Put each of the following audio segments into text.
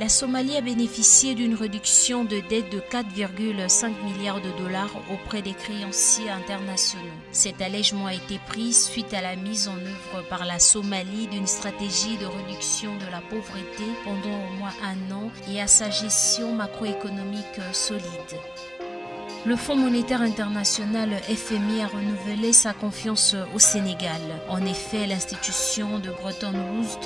La Somalie a bénéficié d'une réduction de dette de 4,5 milliards de dollars auprès des créanciers internationaux. Cet allègement a été pris suite à la mise en œuvre par la Somalie d'une stratégie de réduction de la pauvreté pendant au moins un an et à sa gestion macroéconomique solide. Le Fonds monétaire international FMI a renouvelé sa confiance au Sénégal. En effet, l'institution de Bretton Woods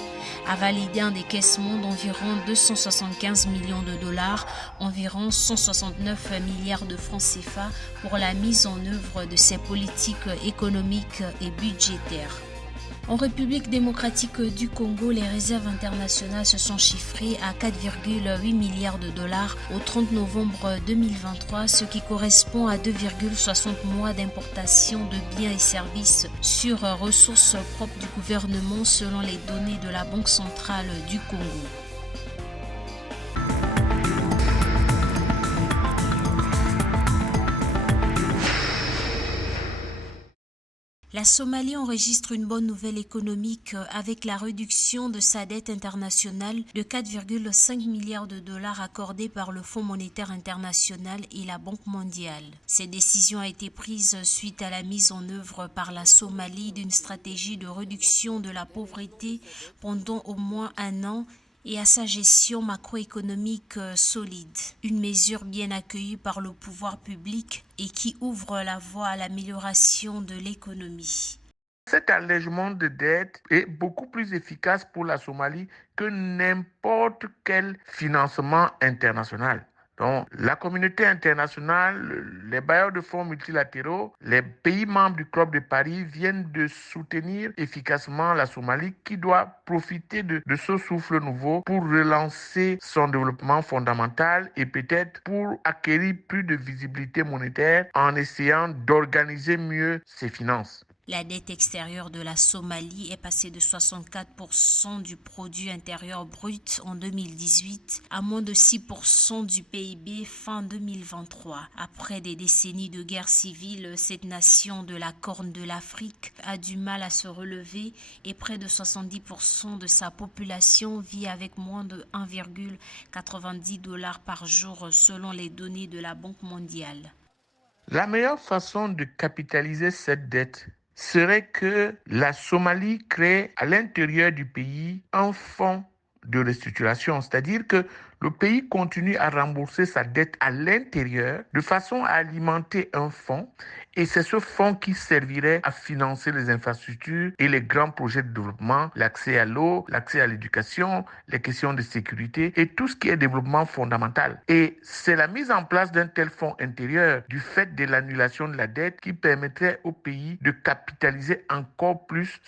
a validé un décaissement d'environ 275 millions de dollars, environ 169 milliards de francs CFA pour la mise en œuvre de ses politiques économiques et budgétaires. En République démocratique du Congo, les réserves internationales se sont chiffrées à 4,8 milliards de dollars au 30 novembre 2023, ce qui correspond à 2,60 mois d'importation de biens et services sur ressources propres du gouvernement selon les données de la Banque centrale du Congo. La Somalie enregistre une bonne nouvelle économique avec la réduction de sa dette internationale de 4,5 milliards de dollars accordée par le Fonds monétaire international et la Banque mondiale. Cette décision a été prise suite à la mise en œuvre par la Somalie d'une stratégie de réduction de la pauvreté pendant au moins un an et à sa gestion macroéconomique solide. Une mesure bien accueillie par le pouvoir public et qui ouvre la voie à l'amélioration de l'économie. Cet allègement de dette est beaucoup plus efficace pour la Somalie que n'importe quel financement international. Donc, la communauté internationale, les bailleurs de fonds multilatéraux, les pays membres du Club de Paris viennent de soutenir efficacement la Somalie qui doit profiter de ce souffle nouveau pour relancer son développement fondamental et peut-être pour acquérir plus de visibilité monétaire en essayant d'organiser mieux ses finances. La dette extérieure de la Somalie est passée de 64% du produit intérieur brut en 2018 à moins de 6% du PIB fin 2023. Après des décennies de guerre civile, cette nation de la Corne de l'Afrique a du mal à se relever et près de 70% de sa population vit avec moins de 1,90 $ par jour selon les données de la Banque mondiale. La meilleure façon de capitaliser cette dette serait que la Somalie crée à l'intérieur du pays un fonds de restructuration, c'est-à-dire que le pays continue à rembourser sa dette à l'intérieur de façon à alimenter un fonds et c'est ce fonds qui servirait à financer les infrastructures et les grands projets de développement, l'accès à l'eau, l'accès à l'éducation, les questions de sécurité et tout ce qui est développement fondamental. Et c'est la mise en place d'un tel fonds intérieur du fait de l'annulation de la dette qui permettrait au pays de capitaliser encore plus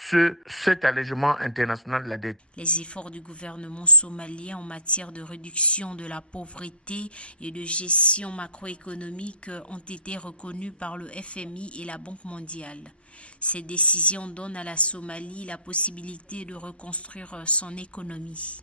cet allègement international de la dette. Les efforts du gouvernement somalien en matière de réduction de la pauvreté et de gestion macroéconomique ont été reconnus par le FMI et la Banque mondiale. Ces décisions donnent à la Somalie la possibilité de reconstruire son économie.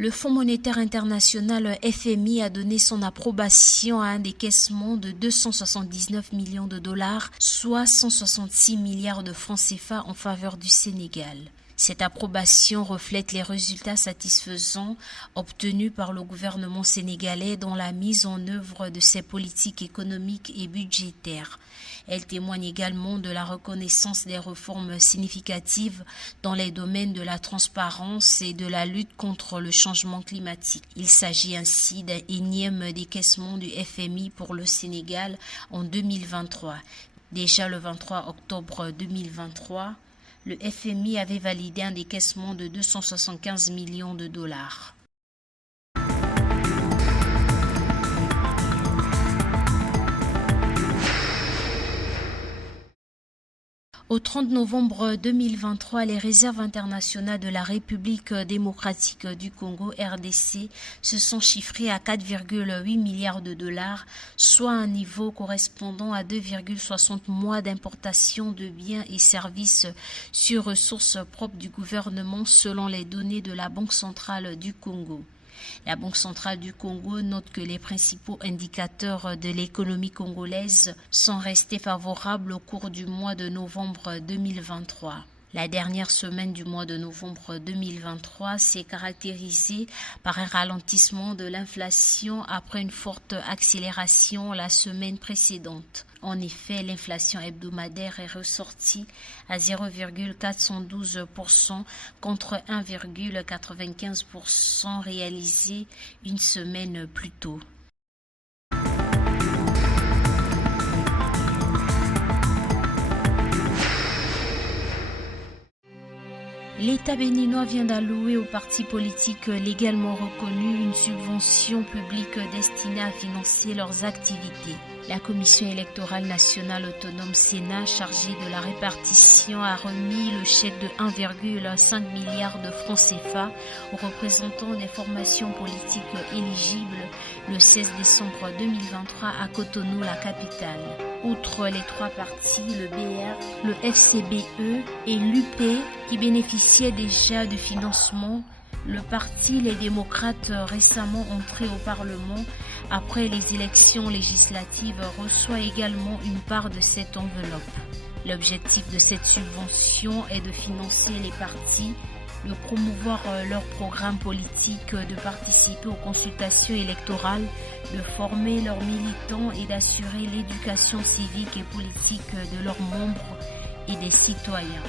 Le Fonds monétaire international FMI a donné son approbation à un décaissement de 279 millions de dollars, soit 166 milliards de francs CFA en faveur du Sénégal. Cette approbation reflète les résultats satisfaisants obtenus par le gouvernement sénégalais dans la mise en œuvre de ses politiques économiques et budgétaires. Elle témoigne également de la reconnaissance des réformes significatives dans les domaines de la transparence et de la lutte contre le changement climatique. Il s'agit ainsi d'un énième décaissement du FMI pour le Sénégal en 2023. Déjà le 23 octobre 2023, le FMI avait validé un décaissement de 275 millions de dollars. Au 30 novembre 2023, les réserves internationales de la République démocratique du Congo, RDC, se sont chiffrées à 4,8 milliards de dollars, soit un niveau correspondant à 2,60 mois d'importation de biens et services sur ressources propres du gouvernement selon les données de la Banque centrale du Congo. La Banque centrale du Congo note que les principaux indicateurs de l'économie congolaise sont restés favorables au cours du mois de novembre 2023. La dernière semaine du mois de novembre 2023 s'est caractérisée par un ralentissement de l'inflation après une forte accélération la semaine précédente. En effet, l'inflation hebdomadaire est ressortie à 0,412% contre 1,95% réalisé une semaine plus tôt. L'État béninois vient d'allouer aux partis politiques légalement reconnus une subvention publique destinée à financer leurs activités. La Commission électorale nationale autonome Sénat, chargée de la répartition, a remis le chèque de 1,5 milliard de francs CFA aux représentants des formations politiques éligibles le 16 décembre 2023 à Cotonou, la capitale. Outre les trois partis, le BR, le FCBE et l'UP, qui bénéficiaient déjà de financement, le parti Les Démocrates, récemment entré au Parlement après les élections législatives, reçoit également une part de cette enveloppe. L'objectif de cette subvention est de financer les partis, de promouvoir leur programme politique, de participer aux consultations électorales, de former leurs militants et d'assurer l'éducation civique et politique de leurs membres et des citoyens.